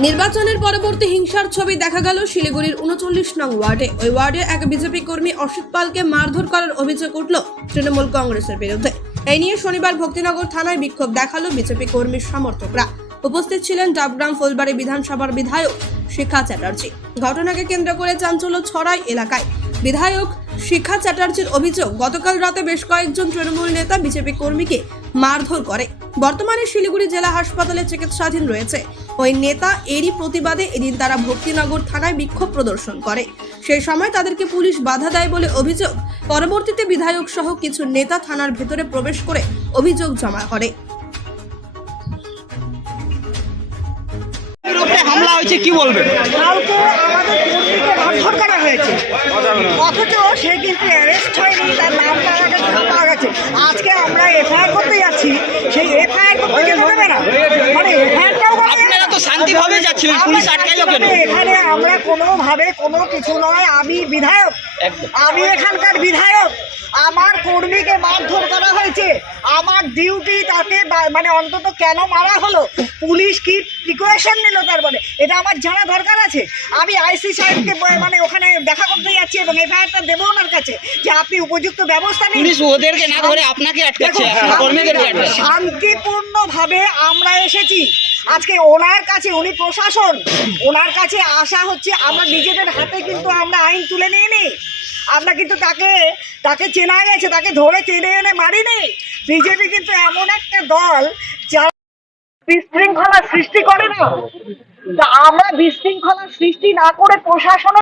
নির্বাচনের পরবর্তী হিংসার ছবি দেখা গেল শিলিগুড়ির ৩৯ নং ওয়ার্ডে। ওই ওয়ার্ডে এক বিজেপি কর্মী অসিত পালকে মারধর করার অভিযোগ উঠল তৃণমূল কংগ্রেসের বিরুদ্ধে। এই নিয়ে শনিবার ভক্তিনগর থানায় বিক্ষোভ দেখালো বিজেপি কর্মীর সমর্থকরা। উপস্থিত ছিলেন ডাবগ্রাম ফুলবাড়ি বিধানসভার বিধায়ক শিখা চ্যাটার্জি। ঘটনাকে কেন্দ্র করে চাঞ্চল্য ছড়ায় এলাকায়। বিধায়ক শিখা চ্যাটার্জির অভিযোগ, গতকাল রাতে বেশ কয়েকজন তৃণমূল নেতা বিজেপি কর্মীকে মারধর করে। বর্তমানে শিলিগুড়ি জেলা হাসপাতালে চিকিৎসাধীন রয়েছে ওই নেতা। এরই প্রতিবাদে এদিন তারা ভক্তিনগর থানায় বিক্ষোভ প্রদর্শন করে। সেই সময় তাদেরকে পুলিশ বাধা দেয় বলে অভিযোগ। পরবর্তীতে বিধায়ক সহ কিছু নেতা থানার ভেতরে প্রবেশ করে অভিযোগ জমা করে। হামলা হয়েছে, কি বলবেন? কালকে আমাদের কর্মীকে মারধর করা হয়েছে, অথচ সে কিন্তু অ্যারেস্ট হয়নি, তার নামটা পাওয়া গেছে। আজকে আমরা এফআইআর করতে যাচ্ছি, সেই এফআইআর করতে যেতে দেবে না, মানে এফআইআরটাও আপনারা তো শান্তিভাবে যাচ্ছিলেন, পুলিশ আটকাইলো কেন? এখানে আমরা কোনোভাবে কোনো কিছু নয়, আমি বিধায়ক, আমি এখানকার বিধায়ক। আমার কর্মীকে মারধর করা হয়েছে, আমার ডিউটি, তাকে মানে অন্তত কেন মারা হলো, পুলিশ কি প্রিকশন নিল, তারপরে এটা আমার জানা দরকার আছে। আমি আইসি সাহেবকে মানে ওখানে দেখা করতে যাচ্ছি এবং এফআইআরটা দেবো ওনার কাছে যে আপনি উপযুক্ত ব্যবস্থা নিন। পুলিশ ওদেরকে না ধরে আপনাকে আটকাচ্ছে, কর্মীদেরকে আটকাচ্ছে। শান্তিপূর্ণভাবে আমরা এসেছি আজকে ওনার কাছে, উনি প্রশাসন, ওনার কাছে আসা হচ্ছে। আমরা নিজেদের হাতে কিন্তু আমরা আইন তুলে নিইনি, আমরা কিন্তু তাকে চেনা গেছে, তাকে ধরে টেনে এনে মারিনি। বিজেপি কিন্তু এমন একটা দল যারা বিশৃঙ্খলা সৃষ্টি করে না, তা আমরা বিশৃঙ্খলা সৃষ্টি না করে প্রশাসন